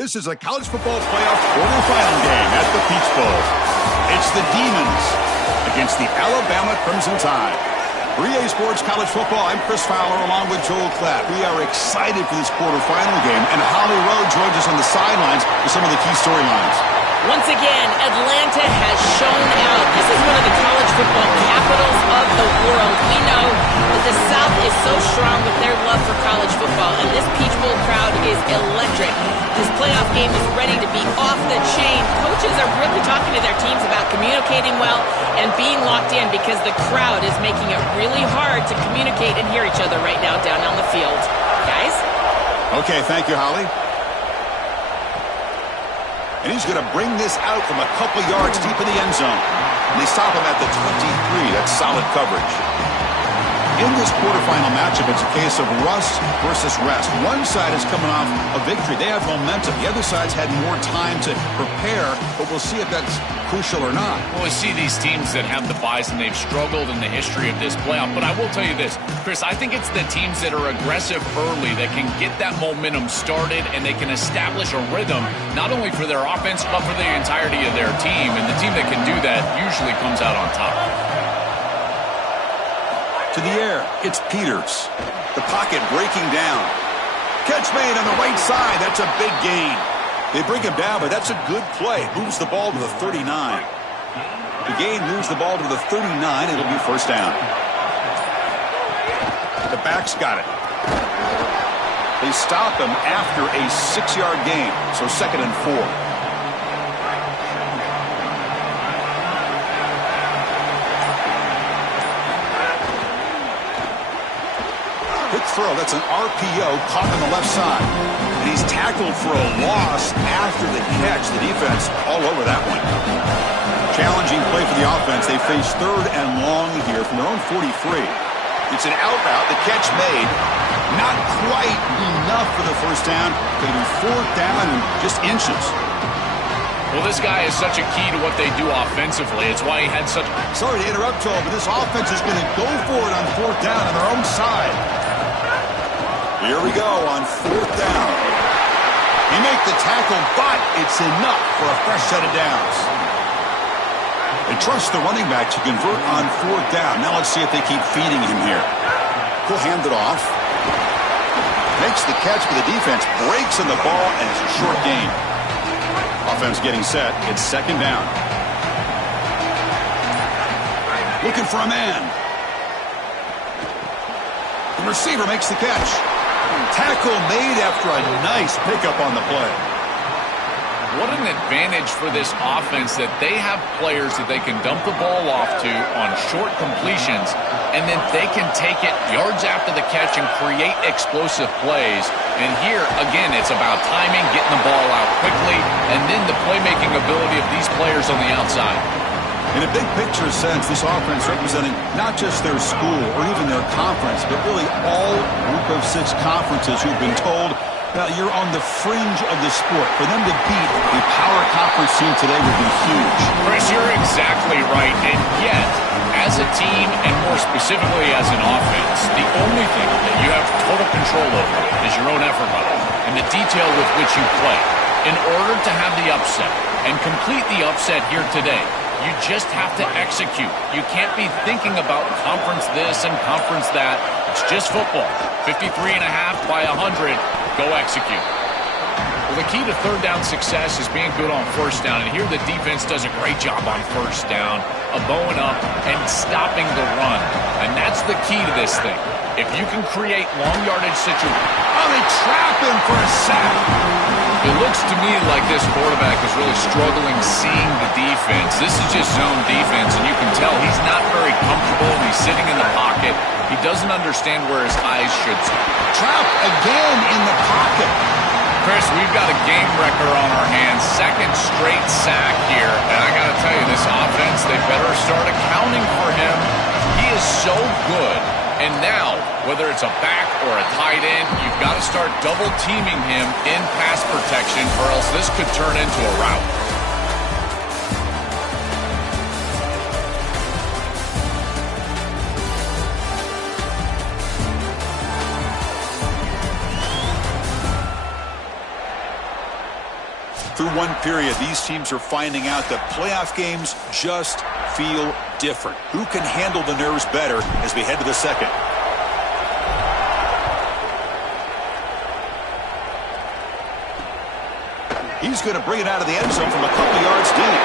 This is a college football playoff quarterfinal game at the Peach Bowl. It's the Demons against the Alabama Crimson Tide. For EA Sports College Football, I'm Chris Fowler along with Joel Klatt. We are excited for this quarterfinal game, and Holly Rowe joins us on the sidelines with some of the key storylines. Once again, Atlanta has shown out. This is one of the college football capitals of the world. We know that the South is so strong with their love for college football, and this Peach Bowl crowd is electric. This playoff game is ready to be off the chain. Coaches are really talking to their teams about communicating well and being locked in because the crowd is making it really hard to communicate and hear each other right now down on the field. Guys? Okay, thank you, Holly. And he's going to bring this out from a couple yards deep in the end zone. And they stop him at the 23. That's solid coverage. In this quarterfinal matchup, it's a case of rust versus rest. One side is coming off a victory. They have momentum. The other side's had more time to prepare, but we'll see if that's crucial or not. Well, we see these teams that have the buys, and they've struggled in the history of this playoff. But I will tell you this, Chris, I think it's the teams that are aggressive early that can get that momentum started, and they can establish a rhythm, not only for their offense, but for the entirety of their team. And the team that can do that usually comes out on top. To the air, it's Peters. The pocket breaking down. Catch made on the right side. That's a big gain. They bring him down, but that's a good play. Moves the ball to the 39. The gain moves the ball to the 39. It'll be first down. The back's got it. They stop him after a 6-yard gain, so 2nd and 4. Throw. That's an RPO caught on the left side. And he's tackled for a loss after the catch. The defense all over that one. Challenging play for the offense. They face 3rd and long here from their own 43. It's an out route. The catch made. Not quite enough for the first down. Going to be 4th down and just inches. Well, this guy is such a key to what they do offensively. It's why he had such... Sorry to interrupt, Joel, but this offense is going to go for it on 4th down on their own side. Here we go on 4th down. He make the tackle, but it's enough for a fresh set of downs. They trust the running back to convert on 4th down. Now let's see if they keep feeding him here. He'll hand it off. Makes the catch, but the defense breaks in the ball, and it's a short gain. Offense getting set. It's 2nd down. Looking for a man. The receiver makes the catch. Tackle made after a nice pickup on the play. What an advantage for this offense that they have players that they can dump the ball off to on short completions, and then they can take it yards after the catch and create explosive plays. And here, again, it's about timing, getting the ball out quickly, and then the playmaking ability of these players on the outside. In a big picture sense, this offense representing not just their school or even their conference, but really all group of 6 conferences who've been told, well, you're on the fringe of the sport. For them to beat a power conference team today would be huge. Chris, you're exactly right. And yet, as a team, and more specifically as an offense, the only thing that you have total control over is your own effort level and the detail with which you play. In order to have the upset and complete the upset here today, you just have to execute. You can't be thinking about conference this and conference that. It's just football. 53.5 by 100. Go execute. Well, the key to 3rd down success is being good on 1st down. And here the defense does a great job on 1st down of bowing up and stopping the run. And that's the key to this thing. If you can create long yardage situations. Oh, they trap him for a sack. It looks to me like this quarterback is really struggling seeing the defense. This is just zone defense, and you can tell he's not very comfortable, and he's sitting in the pocket. He doesn't understand where his eyes should be. Trapped again in the pocket. Chris, we've got a game wrecker on our hands. 2nd straight sack here. And I got to tell you, this offense, they better start accounting for him. He is so good. And now, whether it's a back or a tight end, you've got to start double-teaming him in pass protection, or else this could turn into a rout. through one period, these teams are finding out that playoff games just feel different. Who can handle the nerves better as we head to the second? He's going to bring it out of the end zone from a couple yards deep.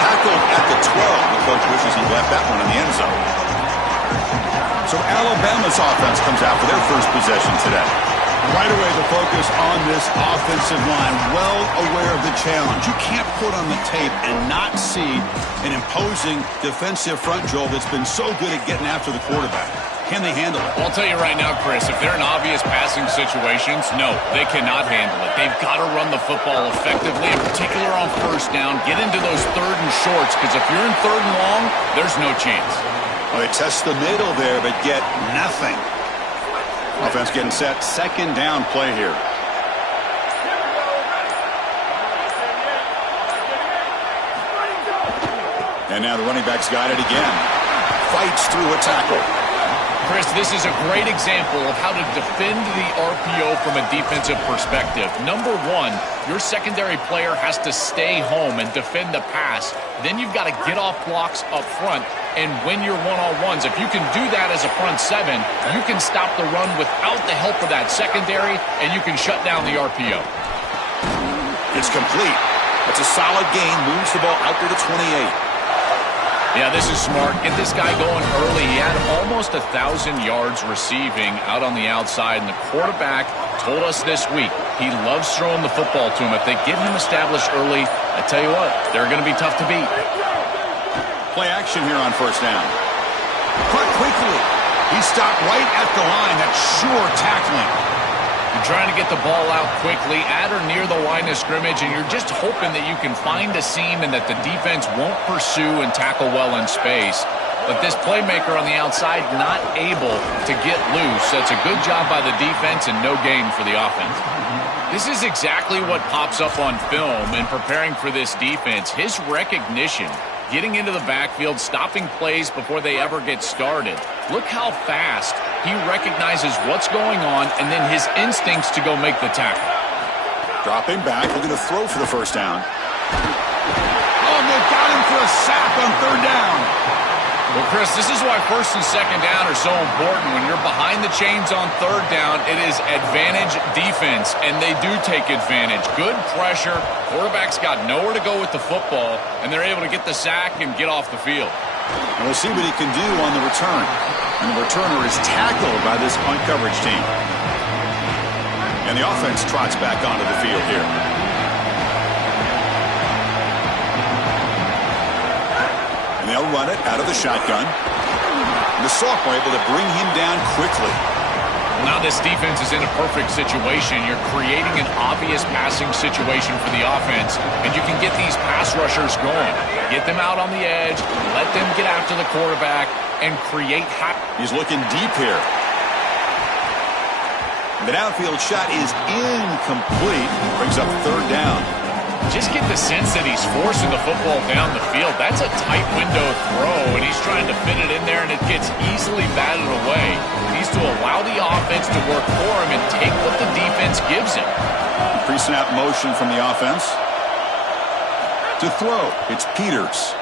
Tackled at the 12. The coach wishes he left that one in the end zone. So Alabama's offense comes out for their first possession today. Right away, the focus on this offensive line, well aware of the challenge. You can't put on the tape and not see an imposing defensive front, Joel, that's been so good at getting after the quarterback. Can they handle it? I'll tell you right now, Chris, if they're in obvious passing situations, no, they cannot handle it. They've got to run the football effectively, in particular on first down. Get into those third and shorts, because if you're in third and long, there's no chance. Well, they test the middle there, but get nothing. Offense getting set. Second down play here. And now the running back's got it again. Fights through a tackle. Chris, this is a great example of how to defend the RPO from a defensive perspective. Number one, your secondary player has to stay home and defend the pass. Then you've got to get off blocks up front and win your one-on-ones. If you can do that as a front seven, you can stop the run without the help of that secondary, and you can shut down the RPO. It's complete. It's a solid gain. Moves the ball out to the 28. Yeah, this is smart. Get this guy going early. He had almost 1,000 yards receiving out on the outside, and the quarterback told us this week he loves throwing the football to him. If they get him established early, I tell you what, they're going to be tough to beat. Play action here on first down. Cut quickly. He stopped right at the line. That's sure tackling. You're trying to get the ball out quickly at or near the line of scrimmage, and you're just hoping that you can find a seam and that the defense won't pursue and tackle well in space. But this playmaker on the outside not able to get loose. That's a good job by the defense and no gain for the offense. This is exactly what pops up on film in preparing for this defense. His recognition, getting into the backfield, stopping plays before they ever get started. Look how fast he recognizes what's going on and then his instincts to go make the tackle. Dropping back, looking to throw for the first down. Oh, they got him for a sack on third down. Well, Chris, this is why first and second down are so important. When you're behind the chains on third down, it is advantage defense, and they do take advantage. Good pressure. Quarterback's got nowhere to go with the football, and they're able to get the sack and get off the field. And we'll see what he can do on the return. And the returner is tackled by this punt coverage team. And the offense trots back onto the field here. And they'll run it out of the shotgun. And the sophomore able to bring him down quickly. Now this defense is in a perfect situation. You're creating an obvious passing situation for the offense, and you can get these pass rushers going. Get them out on the edge, let them get after the quarterback, and create... He's looking deep here. The downfield shot is incomplete. Brings up third down. Just get the sense that he's forcing the football down the field. That's a tight window throw, and he's trying to fit it in there, and it gets easily batted away. He needs to allow the offense to work for him and take what the defense gives him. Pre-snap motion from the offense. To throw, it's Peters.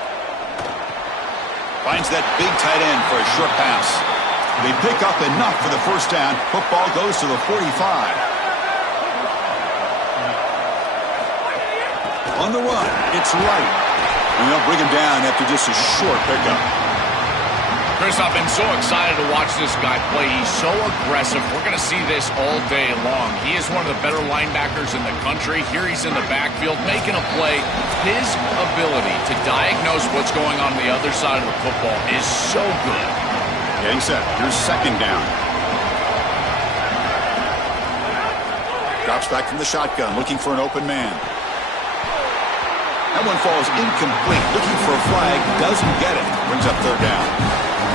Finds that big tight end for a short pass. They pick up enough for the first down. Football goes to the 45. On the run, it's right. And they'll bring him down after just a short pickup. Chris, I've been so excited to watch this guy play. He's so aggressive. We're going to see this all day long. He is one of the better linebackers in the country. Here he's in the backfield making a play. His ability to diagnose what's going on the other side of the football is so good. Getting set. Here's second down. Drops back from the shotgun, looking for an open man. That one falls incomplete. Looking for a flag, doesn't get it. Brings up third down.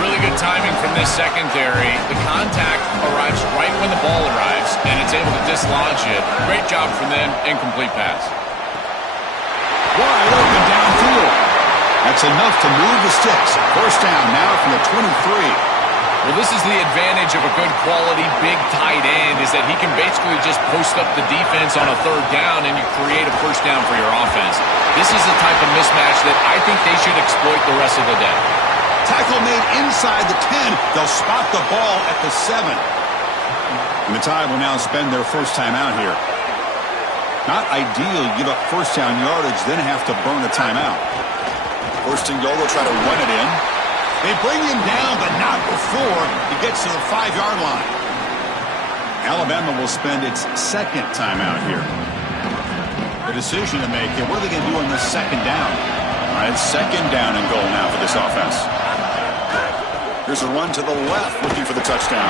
Really good timing from this secondary. The contact arrives right when the ball arrives, and it's able to dislodge it. Great job from them. Incomplete pass. Wide open downfield. That's enough to move the sticks. First down now from the 23. Well, this is the advantage of a good quality big tight end, is that he can basically just post up the defense on a third down and you create a first down for your offense. This is the type of mismatch that I think they should exploit the rest of the day. Tackle made inside the 10. They'll spot the ball at the 7. And the Tide will now spend their first time out here. Not ideal, you give up first down yardage, then have to burn a timeout. First and goal, they'll try to run it in. They bring him down, but not before he gets to the 5-yard line. Alabama will spend its second timeout here. The decision to make, what are they going to do on the second down? All right, second down and goal now for this offense. Here's a run to the left, looking for the touchdown.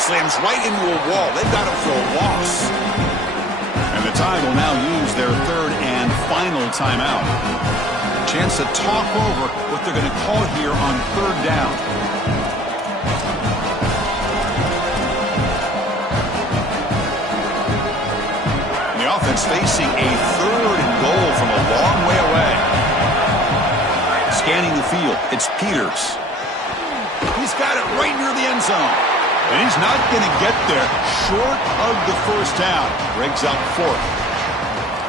Slams right into a wall. They've got him for a loss. And the Tide will now use their third and final timeout. Chance to talk over what they're going to call here on third down. And the offense facing a third and goal from a long way away. Scanning the field, it's Peters. He's got it right near the end zone. And he's not going to get there short of the first down. Breaks up fourth.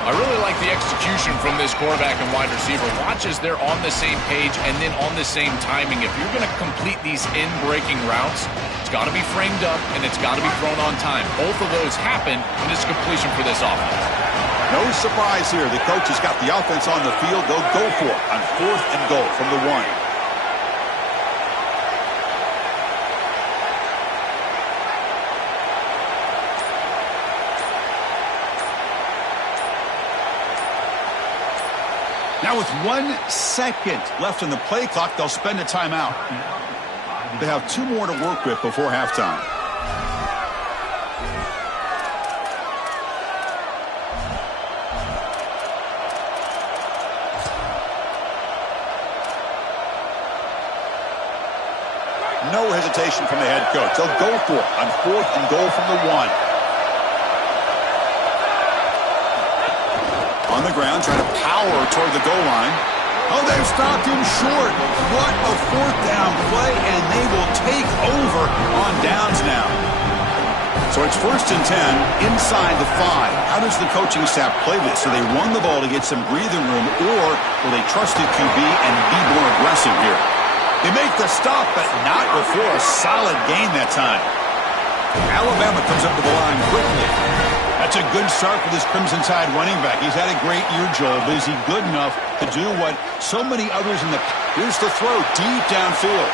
I really like the execution from this quarterback and wide receiver. Watch as they're on the same page and then on the same timing. If you're going to complete these in-breaking routes, it's got to be framed up and it's got to be thrown on time. Both of those happen, and it's completion for this offense. No surprise here. The coach has got the offense on the field. They'll go for it on fourth and goal from the 1. Now with 1 second left in the play clock, they'll spend a timeout. They have 2 more to work with before halftime. No hesitation from the head coach. They'll go for it on fourth and goal from the 1. On the ground, trying to power toward the goal line. Oh, they've stopped him short. What a fourth down play, and they will take over on downs now. So it's first and 10 inside the 5. How does the coaching staff play this? Do they run the ball to get some breathing room, or will they trust the QB and be more aggressive here? They make the stop, but not before a solid gain that time. Alabama comes up to the line quickly. That's a good start for this Crimson Tide running back. He's had a great year, Joel, but is he good enough to do what so many others in the... Here's the throw deep downfield.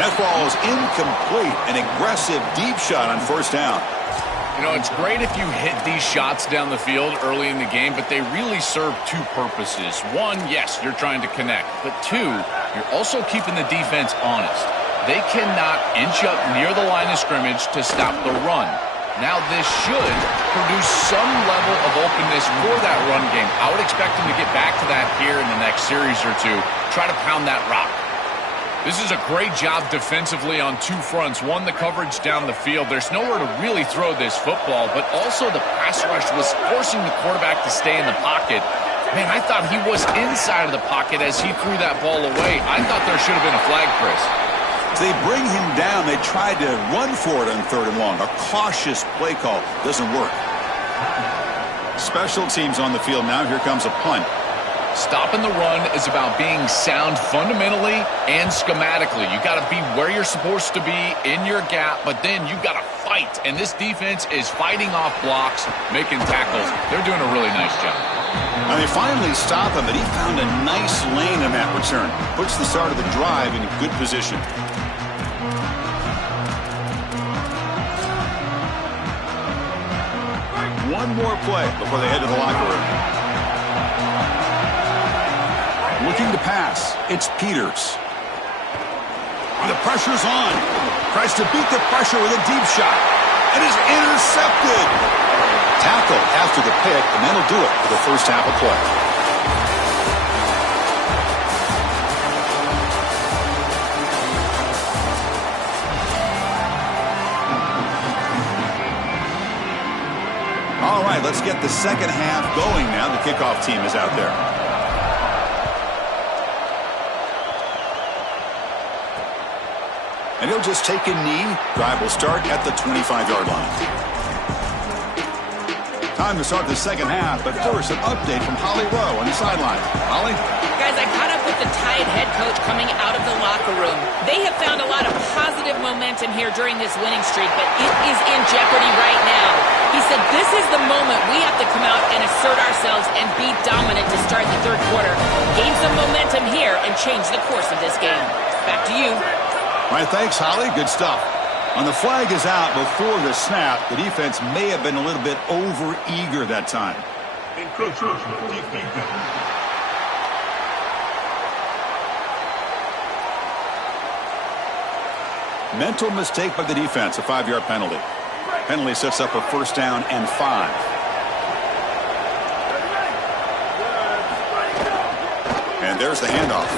That ball is incomplete. An aggressive deep shot on first down. You know, it's great if you hit these shots down the field early in the game, but they really serve 2 purposes. 1, yes, you're trying to connect. But 2, you're also keeping the defense honest. They cannot inch up near the line of scrimmage to stop the run. Now, this should produce some level of openness for that run game. I would expect them to get back to that here in the next series or 2. Try to pound that rock. This is a great job defensively on 2 fronts. 1, the coverage down the field. There's nowhere to really throw this football, but also the pass rush was forcing the quarterback to stay in the pocket. Man, I thought he was inside of the pocket as he threw that ball away. I thought there should have been a flag, Chris. They bring him down. They tried to run for it on third and long. A cautious play call. Doesn't work. Special teams on the field now. Here comes a punt. Stopping the run is about being sound fundamentally and schematically. You got to be where you're supposed to be in your gap, but then you got to fight. And this defense is fighting off blocks, making tackles. They're doing a really nice job. And they finally stop him, but he found a nice lane in that return. Puts the start of the drive in good position. One more play before they head to the locker room. Looking to pass, it's Peters. The pressure's on. Tries to beat the pressure with a deep shot. And is intercepted. Tackle after the pick, and that'll do it for the first half of play. All right, let's get the second half going now. The kickoff team is out there. And he'll just take a knee. Drive will start at the 25-yard line. Time to start the second half, but first an update from Holly Rowe on the sideline. Holly? Guys, I caught up with the Tide head coach coming out of the locker room. They have found a lot of positive momentum here during this winning streak, but it is in jeopardy right now. He said this is the moment we have to come out and assert ourselves and be dominant to start the third quarter. Gain some momentum here and change the course of this game. Back to you. All right, thanks, Holly. Good stuff. When the flag is out before the snap, the defense may have been a little bit over-eager that time. Mental mistake by the defense, a 5-yard penalty. Penalty sets up a first down and 5. And there's the handoff.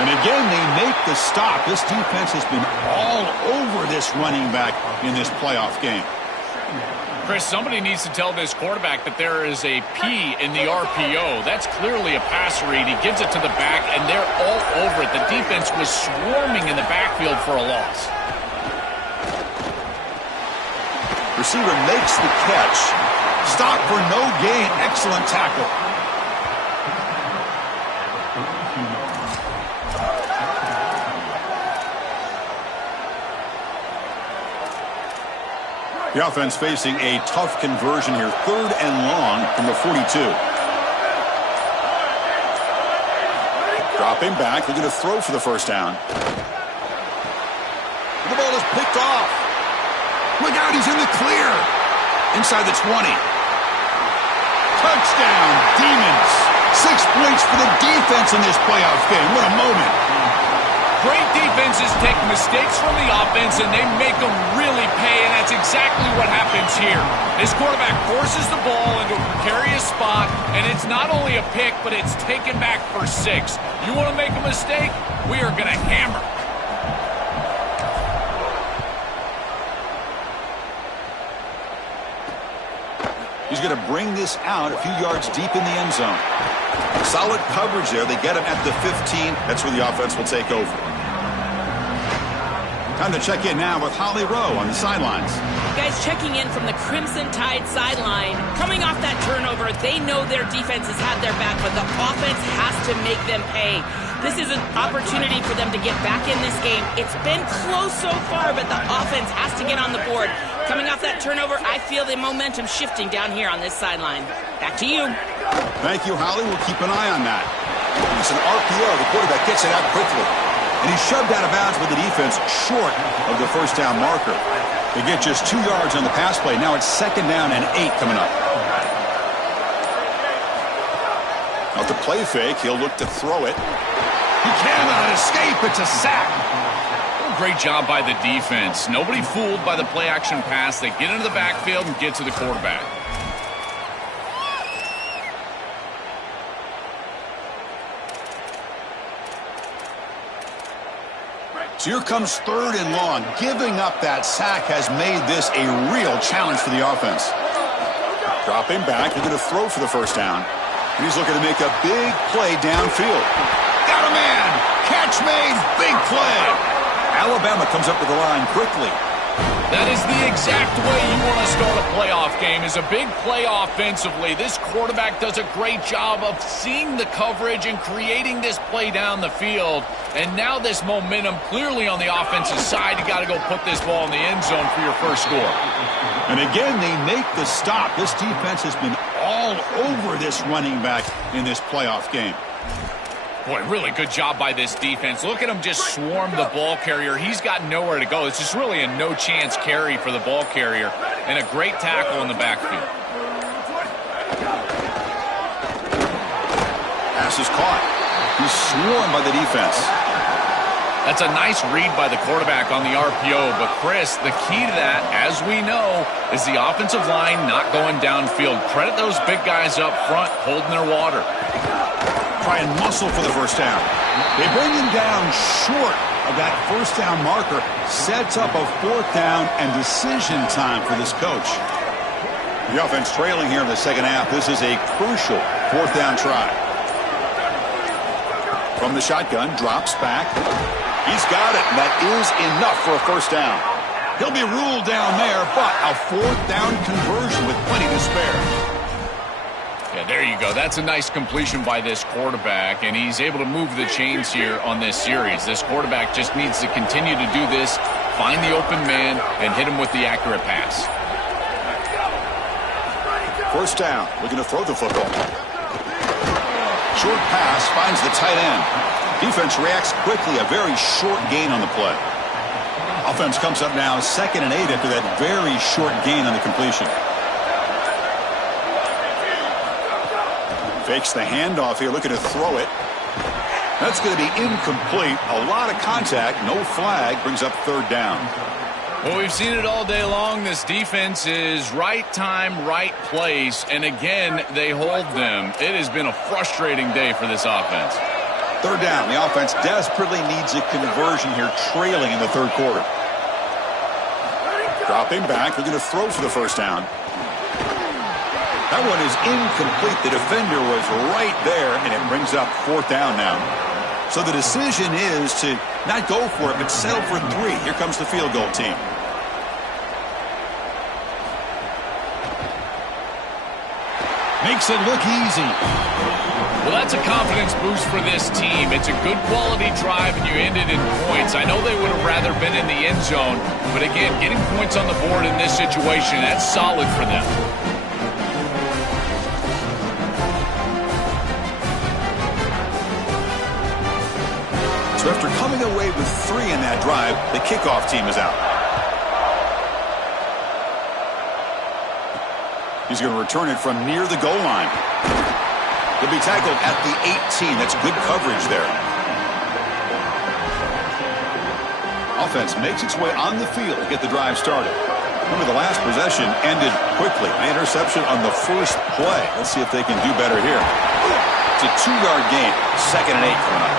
And again, they make the stop. This defense has been all over this running back in this playoff game. Chris, somebody needs to tell this quarterback that there is a P in the RPO. That's clearly a pass read. He gives it to the back, and they're all over it. The defense was swarming in the backfield for a loss. Receiver makes the catch. Stop for no gain. Excellent tackle. The offense facing a tough conversion here. 3rd and long from the 42. Dropping back. They're going to throw for the first down. The ball is picked off. Look out, he's in the clear. Inside the 20. Touchdown, Demons. 6 points for the defense in this playoff game. What a moment. Great defenses take mistakes from the offense, and they make them really pay, and that's exactly what happens here. This quarterback forces the ball into a precarious spot, and it's not only a pick, but it's taken back for 6. You want to make a mistake? We are going to hammer. He's going to bring this out a few yards deep in the end zone. Solid coverage there. They get him at the 15. That's where the offense will take over. Time to check in now with Holly Rowe on the sidelines. Guys, checking in from the Crimson Tide sideline. Coming off that turnover, they know their defense has had their back, but the offense has to make them pay. This is an opportunity for them to get back in this game. It's been close so far, but the offense has to get on the board. Coming off that turnover, I feel the momentum shifting down here on this sideline. Back to you. Thank you, Holly. We'll keep an eye on that. It's an RPO. The quarterback gets it out quickly. And he's shoved out of bounds with the defense short of the first down marker. They get just 2 yards on the pass play. Now it's 2nd down and 8 coming up. Out the play fake. He'll look to throw it. He cannot escape. It's a sack. Great job by the defense. Nobody fooled by the play-action pass. They get into the backfield and get to the quarterback. So here comes 3rd and long. Giving up that sack has made this a real challenge for the offense. Dropping back. They're going to throw for the first down. And he's looking to make a big play downfield. Got a man. Catch made. Big play. Alabama comes up with the line quickly. That is the exact way you want to start a playoff game, is a big play offensively. This quarterback does a great job of seeing the coverage and creating this play down the field. And now this momentum clearly on the offensive side. You got to go put this ball in the end zone for your first score. And again, they make the stop. This defense has been all over this running back in this playoff game. Boy, really good job by this defense. Look at him just swarm the ball carrier. He's got nowhere to go. It's just really a no-chance carry for the ball carrier, and a great tackle in the backfield. Pass is caught. He's swarmed by the defense. That's a nice read by the quarterback on the RPO, but Chris, the key to that, as we know, is the offensive line not going downfield. Credit those big guys up front holding their water. Try and muscle for the first down. They bring him down short of that first down marker. Sets up a 4th down and decision time for this coach. The offense trailing here in the second half. This is a crucial 4th down try. From the shotgun, drops back. He's got it, and that is enough for a first down. He'll be ruled down there, but a fourth down conversion with plenty to spare. Yeah, there you go. That's a nice completion by this quarterback, and he's able to move the chains here on this series. This quarterback just needs to continue to do this, find the open man, and hit him with the accurate pass. First down, looking to throw the football. Short pass finds the tight end. Defense reacts quickly, a very short gain on the play. Offense comes up now 2nd and 8 after that very short gain on the completion. Fakes the handoff here, looking to throw it. That's going to be incomplete. A lot of contact, no flag, brings up 3rd down. Well, we've seen it all day long. This defense is right time, right place, and again, they hold them. It has been a frustrating day for this offense. 3rd down. The offense desperately needs a conversion here, trailing in the 3rd quarter. Dropping back, looking to throw for the first down. That one is incomplete. The defender was right there, and it brings up 4th down now. So the decision is to not go for it, but settle for 3. Here comes the field goal team. Makes it look easy. Well, that's a confidence boost for this team. It's a good quality drive, and you ended in points. I know they would have rather been in the end zone, but again, getting points on the board in this situation, that's solid for them. So after coming away with 3 in that drive, the kickoff team is out. He's going to return it from near the goal line. He'll be tackled at the 18. That's good coverage there. Offense makes its way on the field to get the drive started. Remember, the last possession ended quickly. An interception on the first play. Let's see if they can do better here. It's a 2-yard gain. 2nd and 8 coming up.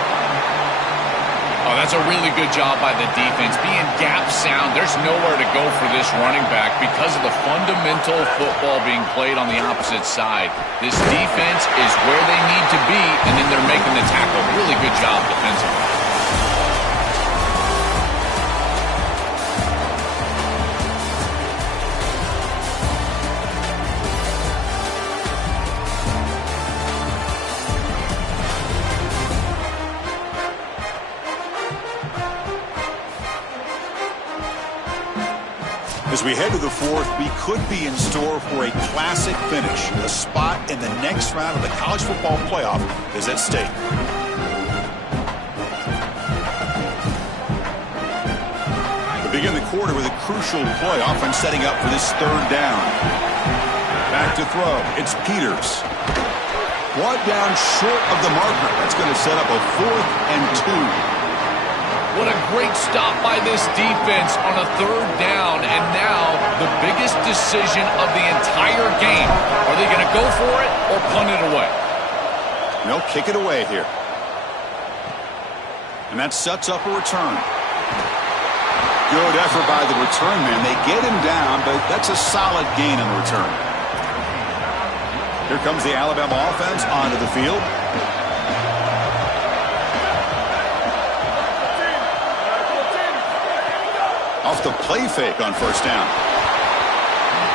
Oh, that's a really good job by the defense. Being gap sound, there's nowhere to go for this running back because of the fundamental football being played on the opposite side. This defense is where they need to be, and then they're making the tackle. Really good job defensively. As we head to the 4th, we could be in store for a classic finish. A spot in the next round of the college football playoff is at stake. We begin the quarter with a crucial play, often setting up for this 3rd down. Back to throw. It's Peters. Brought down short of the marker. That's going to set up a 4th and 2. What a great stop by this defense on a 3rd down, and now the biggest decision of the entire game. Are they going to go for it or punt it away? They'll kick it away here. And that sets up a return. Good effort by the return man. They get him down, but that's a solid gain in the return. Here comes the Alabama offense onto the field. Off the play fake on first down.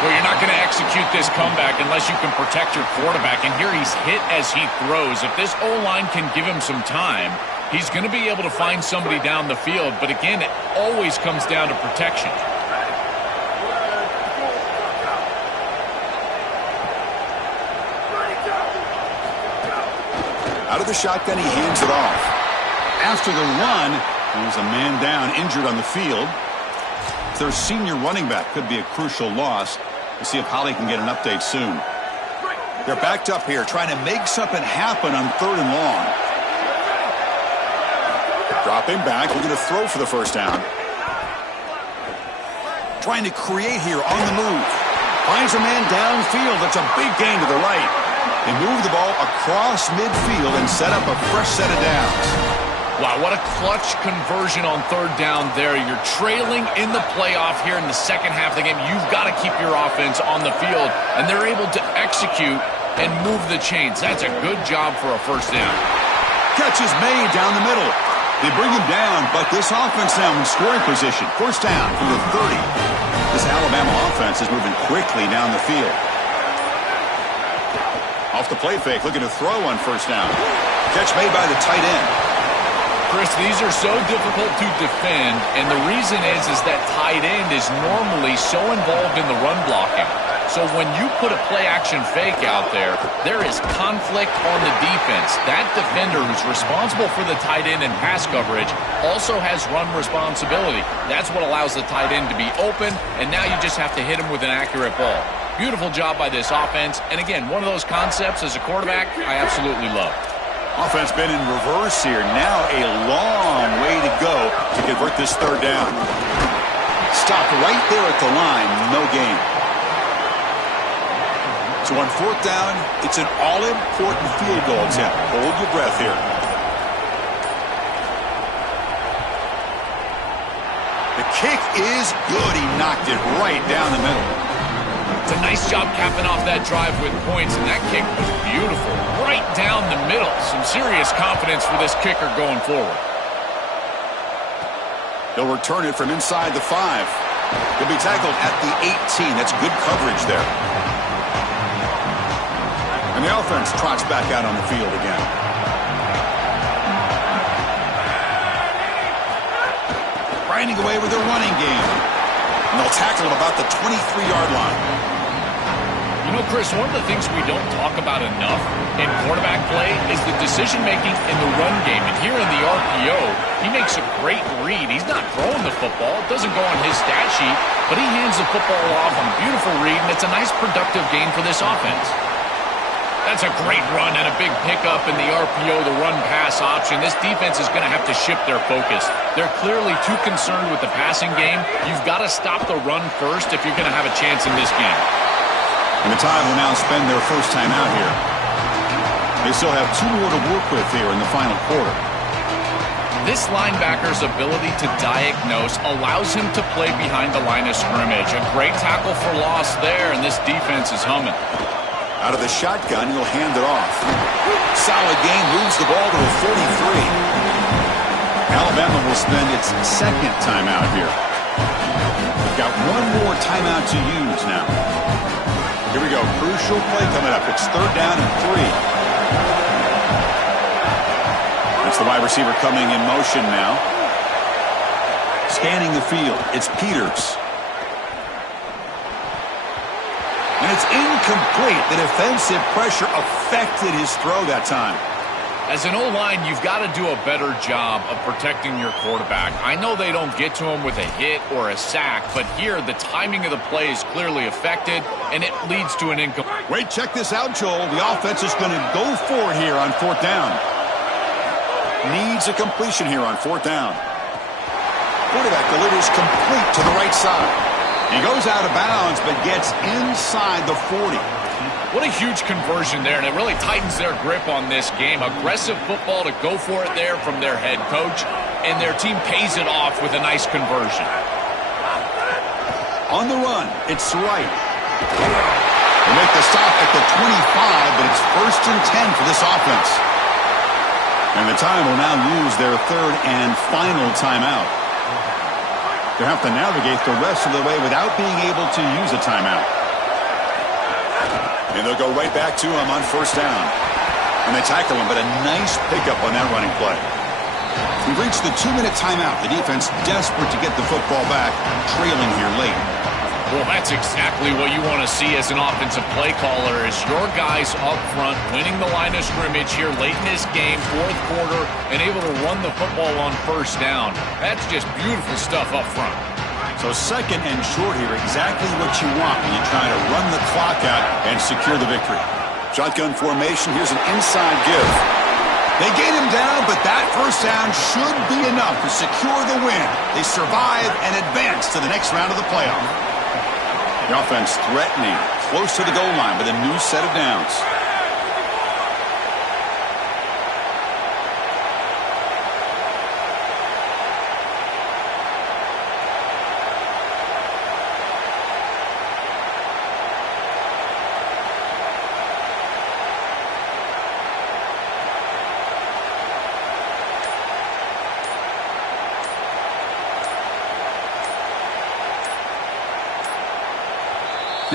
Well, you're not going to execute this comeback unless you can protect your quarterback. And here he's hit as he throws. If this O-line can give him some time, he's going to be able to find somebody down the field. But again, it always comes down to protection. Out of the shotgun, he hands it off. After the run, there's a man down, injured on the field. Their senior running back could be a crucial loss. We'll see if Holly can get an update soon. They're backed up here, trying to make something happen on 3rd and long. Dropping back, looking to throw for the first down. Trying to create here on the move. Finds a man downfield. That's a big gain to the right. They move the ball across midfield and set up a fresh set of downs. Wow, what a clutch conversion on 3rd down there. You're trailing in the playoff here in the second half of the game. You've got to keep your offense on the field, and they're able to execute and move the chains. That's a good job for a first down. Catch is made down the middle. They bring him down, but this offense now in scoring position. First down from the 30. This Alabama offense is moving quickly down the field. Off the play fake, looking to throw on first down. Catch made by the tight end. Chris, these are so difficult to defend, and the reason is that tight end is normally so involved in the run blocking. So when you put a play-action fake out there, there is conflict on the defense. That defender who's responsible for the tight end and pass coverage also has run responsibility. That's what allows the tight end to be open, and now you just have to hit him with an accurate ball. Beautiful job by this offense, and again, one of those concepts as a quarterback I absolutely love. Offense been in reverse here. Now a long way to go to convert this third down. Stopped right there at the line. No gain. So on fourth down, it's an all-important field goal attempt. Hold your breath here. The kick is good. He knocked it right down the middle. It's a nice job capping off that drive with points, and that kick was beautiful. Right down the middle. Some serious confidence for this kicker going forward. He'll return it from inside the 5. He'll be tackled at the 18. That's good coverage there. And the offense trots back out on the field again. Grinding away with their running game. And they'll tackle him about the 23-yard line. You know, Chris, one of the things we don't talk about enough in quarterback play is the decision-making in the run game. And here in the RPO, he makes a great read. He's not throwing the football. It doesn't go on his stat sheet, but he hands the football off on a beautiful read, and it's a nice productive gain for this offense. That's a great run and a big pickup in the RPO, the run-pass option. This defense is going to have to shift their focus. They're clearly too concerned with the passing game. You've got to stop the run first if you're going to have a chance in this game. And the Tide will now spend their first time out here. They still have 2 more to work with here in the final quarter. This linebacker's ability to diagnose allows him to play behind the line of scrimmage. A great tackle for loss there, and this defense is humming. Out of the shotgun, he'll hand it off. Solid gain, moves the ball to a 43. Alabama will spend its second timeout here. Got one more timeout to use now. Here we go, crucial play coming up. It's third down and 3. That's the wide receiver coming in motion now. Scanning the field, it's Peters. And it's incomplete. The defensive pressure affected his throw that time. As an O-line, you've got to do a better job of protecting your quarterback. I know they don't get to him with a hit or a sack, but here the timing of the play is clearly affected, and it leads to an incomplete. Wait, check this out, Joel. The offense is going to go for it here on fourth down. Needs a completion here on fourth down. Quarterback delivers complete to the right side. He goes out of bounds, but gets inside the 40. What a huge conversion there, and it really tightens their grip on this game. Aggressive football to go for it there from their head coach, and their team pays it off with a nice conversion. On the run, it's Wright. They make the stop at the 25, but it's first and 10 for this offense. And the time will now use their third and final timeout. They'll have to navigate the rest of the way without being able to use a timeout. And they'll go right back to him on first down. And they tackle him, but a nice pickup on that running play. We've reached the 2-minute timeout. The defense desperate to get the football back, trailing here late. Well, that's exactly what you want to see as an offensive play caller, is your guys up front winning the line of scrimmage here late in this game, fourth quarter, and able to run the football on first down. That's just beautiful stuff up front. So second and short here, exactly what you want when you try to run the clock out and secure the victory. Shotgun formation, here's an inside give. They get him down, but that first down should be enough to secure the win. They survive and advance to the next round of the playoff. The offense threatening, close to the goal line with a new set of downs.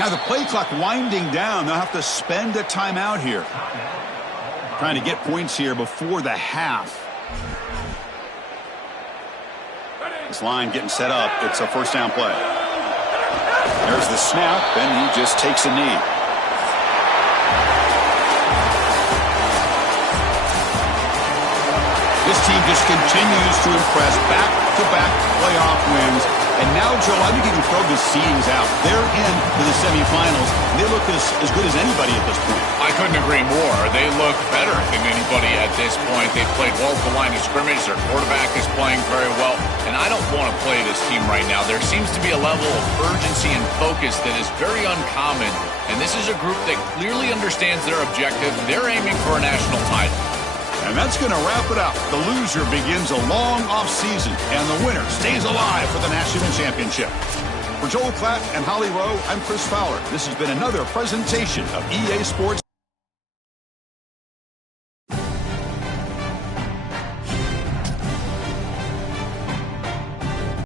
Now the play clock winding down. They'll have to spend a timeout here. Trying to get points here before the half. This line getting set up. It's a first down play. There's the snap, and he just takes a knee. This team just continues to impress. Back-to-back playoff wins. And now, Joe, I think you can throw the seedings out. They're into the semifinals. They look as good as anybody at this point. I couldn't agree more. They look better than anybody at this point. They've played well at the line of scrimmage. Their quarterback is playing very well. And I don't want to play this team right now. There seems to be a level of urgency and focus that is very uncommon. And this is a group that clearly understands their objective. They're aiming for a national title. And that's going to wrap it up. The loser begins a long offseason, and the winner stays alive for the national championship. For Joel Klatt and Holly Rowe, I'm Chris Fowler. This has been another presentation of EA Sports.